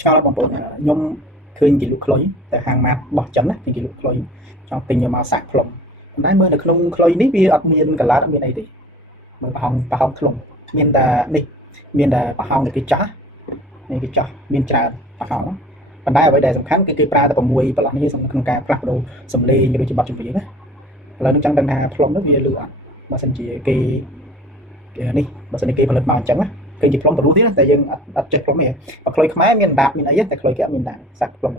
ឆ្ងល់បងប្អូនខ្ញុំឃើញគេលក់ខ្លុយតែហាងម៉ាតរបស់ចិនណាគេលក់ខ្លុយចង់ទិញយកមកសាក់ផ្លុំប៉ុន្តែមើលនៅក្នុងខ្លុយនេះវាអត់មានកន្លត់អត់មានអីទេមើលប្រហោងខ្លុំមានតែនេះមានតែប្រហោងដែលគេចាស់នេះគេចាស់មានច្រើនប្រហោងប៉ុន្តែអ្វីដែលសំខាន់គឺគេប្រើតែ6ប្រឡោះនេះក្នុងការផ្លាស់ប្ដូរសំឡេងឬជាបទចម្រៀងណាឥឡូវនេះចង់ដឹងថាផ្លុំនោះវាលឺអត់បើសិនជាគេនេះបើសិនជាគេផលិតមកអញ្ចឹងណាឃើញជាផ្លុំទៅរួចទេតែយើងអត់ចេះផ្លុំទេបើខ្លុយខ្មែរមានដាប់មានអីតែខ្លុយគេអត់មានដាប់សាក់ផ្លុំ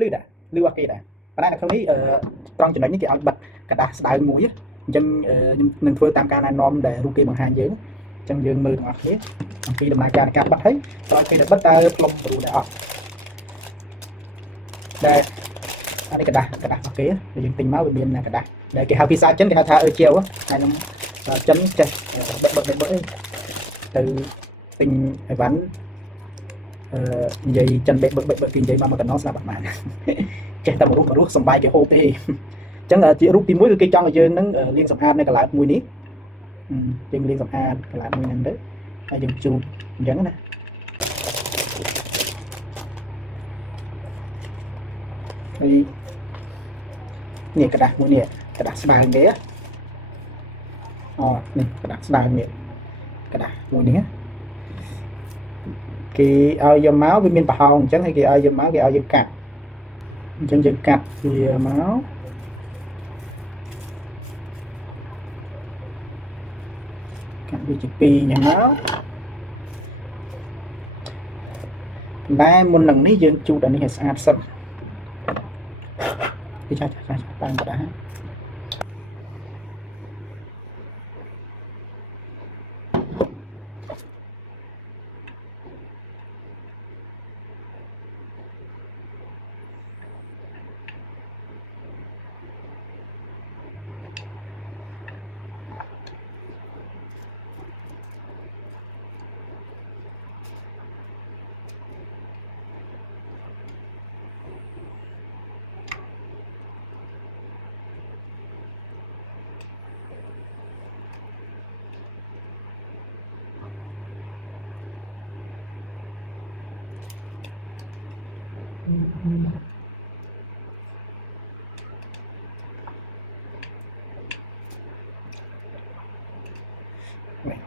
លឺដែរលឺអត់គេដែរប៉ុន្តែនៅក្នុងនេះត្រង់ចំណុចនេះគេឲ្យបិទกระดาษស្ដើងមួយអញ្ចឹងខ្ញុំនឹងធ្វើតាមការណែនាំដែលរូបគេបង្ហាញយើងអញ្ចឹងយើងមើលទាំងអស់គ្នាអំពីដំណើរការនៃការបិទហើយក្រោយពេលដែលបិទតើផ្លុំទៅដែរអត់ដែលអានេះกระดาษអូខេយើងទិញមកវាមានកระดาษដែលគេហៅភាសាចិនគេហៅថាជាវហើយខ្ញុំចិនចេះបិទអីទៅទិញអីវ៉ាន់និយាយចិនបិទពីនិយាយមកកណ្ដោស្ដាប់អត់បានចេះតែរស់សំបាយគេហូបទេអញ្ចឹងជារូបទី1គឺគេចង់ឲ្យយើងនឹងលាងសម្អាតនៅកន្លែងមួយនេះយើងលាងសម្អាតកន្លែងមួយហ្នឹងទៅហើយយើងជូតអញ្ចឹងណាហើយនេះกระดาษមួយនេះกระดาษស្ដើងទេអូនេះกระดาษស្ដើងនេះกระดาษមួយនេះគេឲ្យយកមកវាមានប្រហោងអញ្ចឹងហើយគេឲ្យយកមកគេឲ្យយើងកាត់អញ្ចឹងយើងកាត់វាមកកាត់វាជា2អញ្ចឹងមកតែមុននឹងនេះយើងជូតអានេះឲ្យស្អាតសិនគេចាស់តាមកណ្ដាល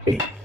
Wait.